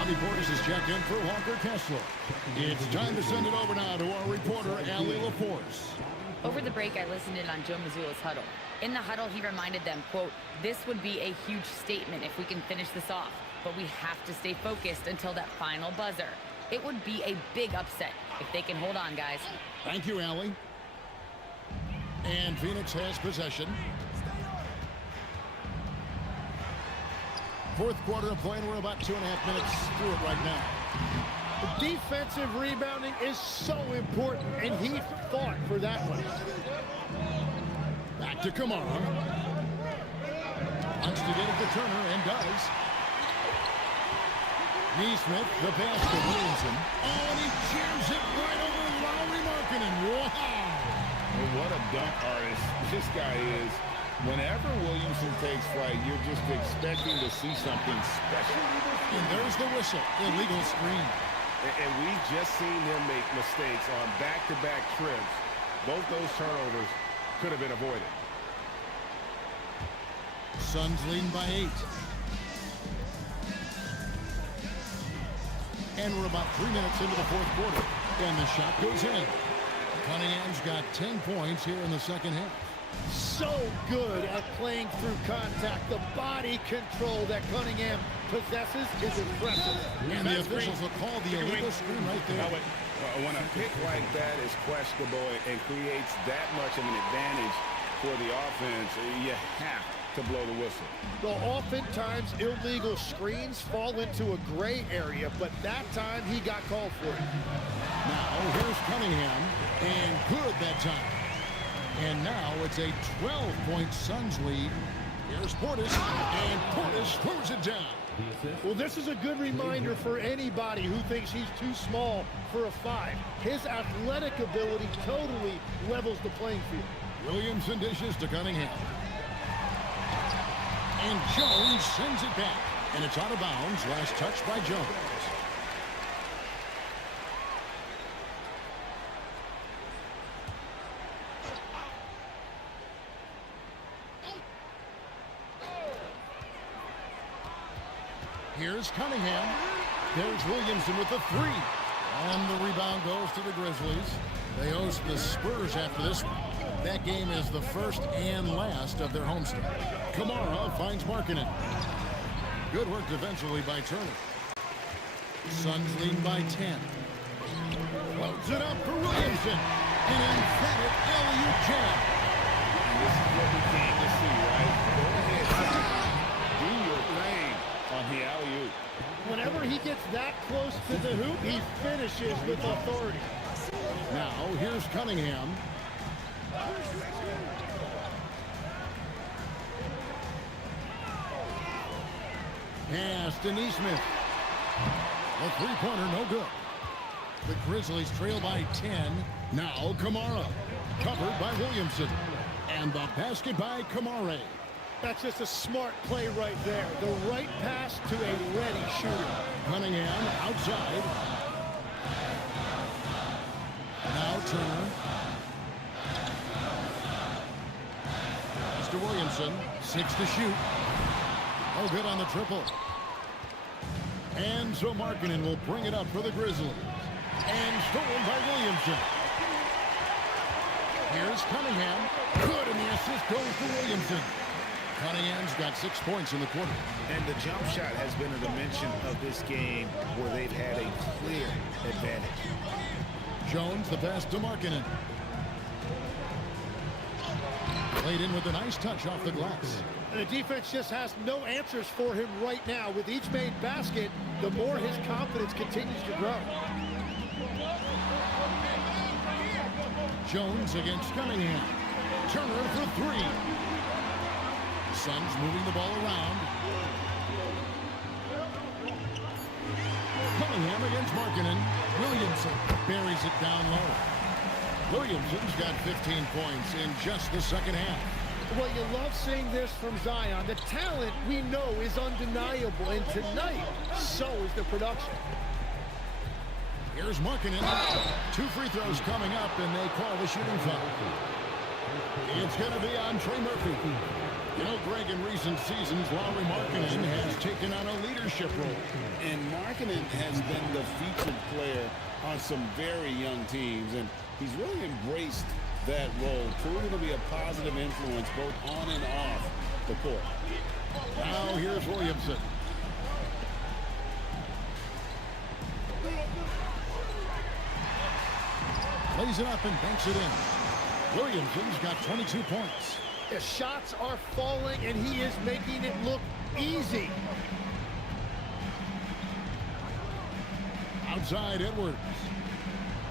Portis is checked in for Walker Kessler. It's time to send it over now to our reporter, Allie LaForce. Over the break, I listened in on Joe Mazzulla's huddle. In the huddle, he reminded them, quote, "This would be a huge statement if we can finish this off, but we have to stay focused until that final buzzer. It would be a big upset if they can hold on, guys." Thank you, Allie. And Phoenix has possession. Fourth quarter of play, and we're about 2.5 minutes through it right now. Defensive rebounding is so important, and he fought for that one. Back to Kamara. Wants to get it to Turner, and does. Neesmith, the pass to Williamson. Oh, and he jams it right over Lauri Markkanen. Wow! Well, what a dunk artist this guy is. Whenever Williamson takes flight, you're just expecting to see something special. And there's the whistle. Illegal screen. And we've just seen him make mistakes on back-to-back trips. Both those turnovers could have been avoided. Suns leading by 8. And we're about 3 minutes into the fourth quarter. And the shot goes in. Cunningham's got 10 points here in the second half. So good at playing through contact. The body control that Cunningham possesses is impressive. And the officials will call the illegal screen right there. When a pick like that is questionable and creates that much of an advantage for the offense, you have to blow the whistle. Well, oftentimes illegal screens fall into a gray area, but that time he got called for it. Now here's Cunningham, and good that time. And now it's a 12-point Suns lead. Here's Portis, and Portis throws it down. Well, this is a good reminder for anybody who thinks he's too small for a 5. His athletic ability totally levels the playing field. Williamson dishes to Cunningham. And Jones sends it back. And it's out of bounds. Last touch by Jones. Here's Cunningham. There's Williamson with the 3. And the rebound goes to the Grizzlies. They host the Spurs after this one. That game is the first and last of their homestand. Kamara finds Markkanen. Good work defensively by Turner. Suns lead by 10. Loads it up for Williamson. An emphatic alley-oop jam. This is what we came to see, right? Go ahead, do your thing on the alley-oop. Whenever he gets that close to the hoop, he finishes with authority. Now here's Cunningham. Pass to Neesmith. A three-pointer, no good. The Grizzlies trail by 10. Now Kamara. Covered by Williamson. And the basket by Kamara. That's just a smart play right there. The right pass to a ready shooter. Cunningham outside. Now Turner. Mr. Williamson, 6 to shoot. Oh, good on the triple. And so Markkanen will bring it up for the Grizzlies. And stolen by Williamson. Here's Cunningham. Good, and the assist goes to Williamson. Cunningham's got 6 points in the quarter. And the jump shot has been a dimension of this game where they've had a clear advantage. Jones, the pass to Markkanen. Played in with a nice touch off the glass. The defense just has no answers for him right now. With each made basket, the more his confidence continues to grow. Jones against Cunningham. Turner for 3. Suns moving the ball around. Cunningham against Markkanen. Williamson buries it down low. Williamson's got 15 points in just the second half. Well, you love seeing this from Zion. The talent we know is undeniable, and tonight, so is the production. Here's Markkanen. 2 free throws coming up, and they call the shooting foul. It's going to be on Trey Murphy. You know, Greg, in recent seasons, Lauri Markkanen has taken on a leadership role. And Markkanen has been the featured player on some very young teams, and he's really embraced that role, proving to be a positive influence both on and off the court. Now here's Williamson. Plays it up and banks it in. Williamson's got 22 points. The shots are falling, and he is making it look easy. Outside Edwards.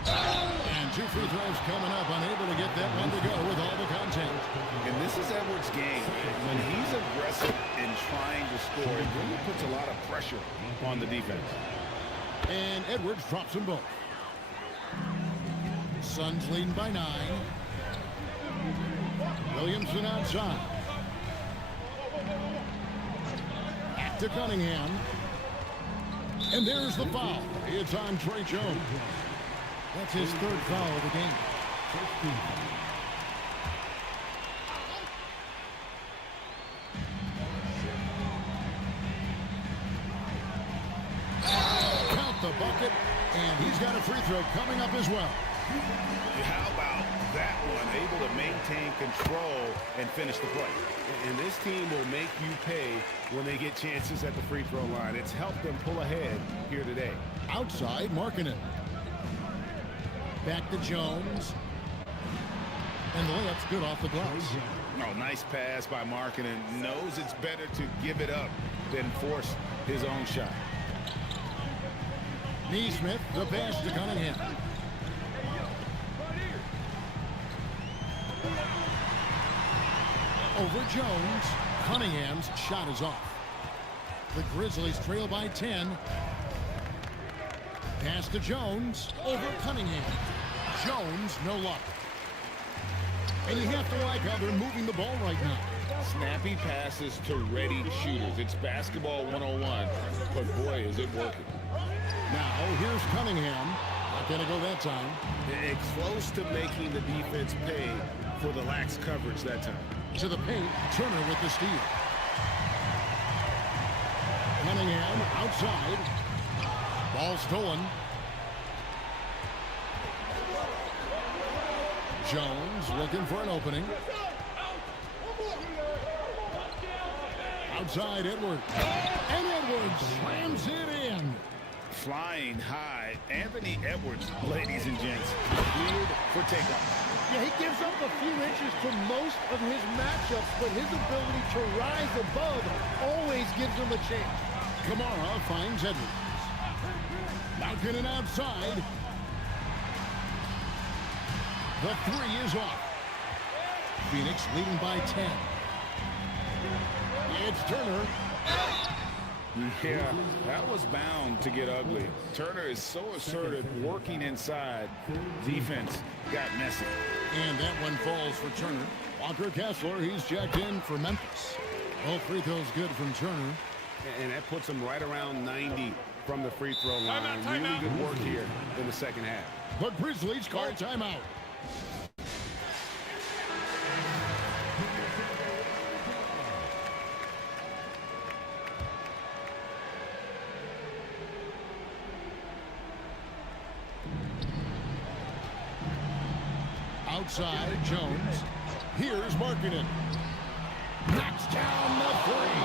And 2 free throws coming up, unable to get that one to go with all the content. And this is Edwards' game. When he's aggressive and trying to score, it really puts a lot of pressure on the defense. And Edwards drops them both. Suns leading by 9. Williamson outside. Back to Cunningham. And there's the foul. It's on Trey Jones. That's his 3rd foul of the game. Count the bucket, and he's got a free throw coming up as well. How about that one? Able to maintain control and finish the play. And this team will make you pay when they get chances at the free throw line. It's helped them pull ahead here today. Outside, Markkanen. Back to Jones. And the layup's good off the glass. Oh, nice pass by Markkanen. Knows it's better to give it up than force his own shot. Neesmith, the pass to Cunningham. Over Jones. Cunningham's shot is off. The Grizzlies trail by 10. Pass to Jones. Over Cunningham. Jones, no luck. And you have to like how they're moving the ball right now. Snappy passes to ready shooters. It's basketball 101, but boy, is it working. Now, here's Cunningham. Not going to go that time. It's close to making the defense pay for the lax coverage that time. To the paint, Turner with the steal. Cunningham outside. Ball stolen. Jones looking for an opening. Outside Edwards. And Edwards slams it in. Flying high, Anthony Edwards, ladies and gents, cleared for takeoff. Yeah, he gives up a few inches to most of his matchups, but his ability to rise above always gives him a chance. Kamara finds Edwards. Markkanen outside. The three is off. Phoenix leading by 10. It's Turner. Yeah, that was bound to get ugly. Turner is so assertive, working inside. Defense got messy. And that one falls for Turner. Walker Kessler, he's jacked in for Memphis. Both free throws good from Turner. And that puts him right around 90 from the free throw line. Really good work here in the second half. The Grizzlies call timeout. Outside, Jones. Here's Markkanen. Knocks down the three.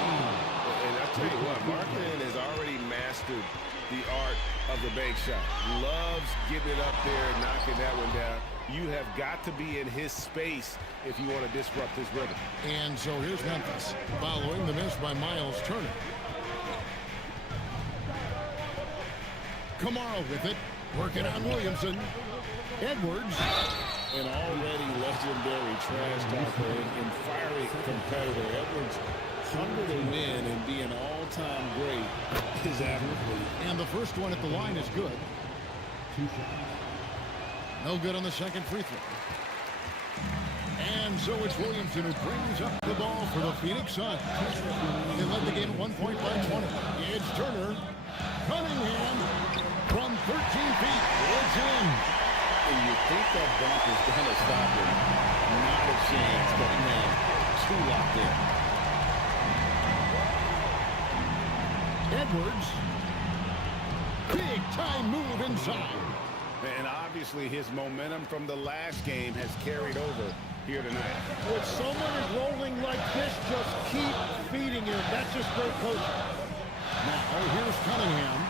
And I'll tell you what, Markkanen has already mastered the art of the bank shot. Loves getting it up there and knocking that one down. You have got to be in his space if you want to disrupt his rhythm. And so here's Memphis, following the miss by Miles Turner. Kamara with it, working on Williamson. Edwards. An already legendary trash talker and fiery competitor. Edwards, hunger to win and be an all-time great is admirable. And the first one at the line is good. No good on the second free throw. And so it's Williamson who brings up the ball for the Phoenix Suns. They led the game at 1 point by 20. It's Turner. Cunningham from 13 feet. It's in. And you think that bump is going to stop him. Not a chance, but man, too locked in. Edwards. Big time move inside. And obviously his momentum from the last game has carried over here tonight. When someone is rolling like this, just keep feeding him. That's just great coaching. Now here's Cunningham.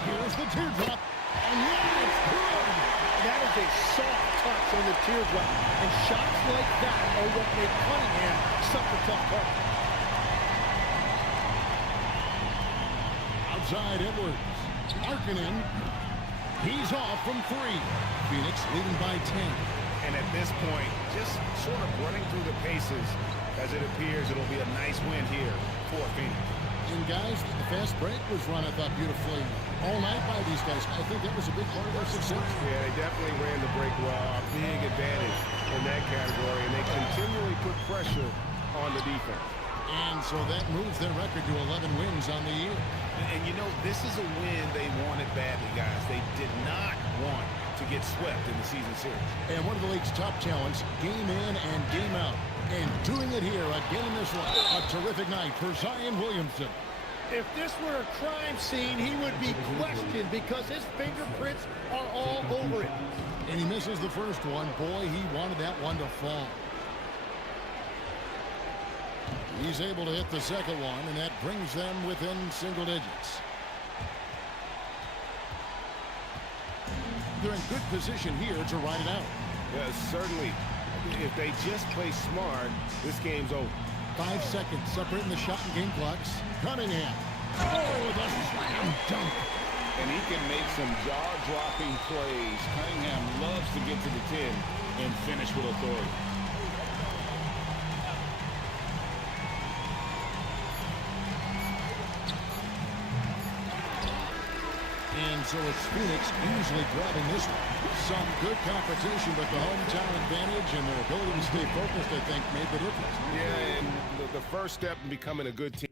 Here's the teardrop. And yeah, it's good. That is a soft touch on the teardrop. And shots like that are what make Cunningham such a tough target. Outside Edwards. Markkanen. He's off from three. Phoenix leading by 10. And at this point, just sort of running through the paces, as it appears it'll be a nice win here for Phoenix. And guys, the fast break was run, I thought, beautifully all night by these guys. I think that was a big part of their success. Yeah, they definitely ran the break well. A big advantage in that category, and they continually put pressure on the defense. And so that moves their record to 11 wins on the year. And you know, this is a win they wanted badly, guys. They did not want to get swept in the season series. And one of the league's top talents, game in and game out. And doing it here again in this one. A terrific night for Zion Williamson. If this were a crime scene, he would be questioned because his fingerprints are all over it. And he misses the first one. Boy, he wanted that one to fall. He's able to hit the second one, and that brings them within single digits. They're in good position here to ride it out. Certainly, if they just play smart, this game's over. 5 seconds separating the shot and game clocks. Cunningham. Oh, the slam dunk. And he can make some jaw-dropping plays. Cunningham loves to get to the 10 and finish with authority. And so it's Phoenix easily grabbing this one. Some good competition, but the hometown advantage and their ability to stay focused, I think, made the difference. Yeah, and the first step in becoming a good team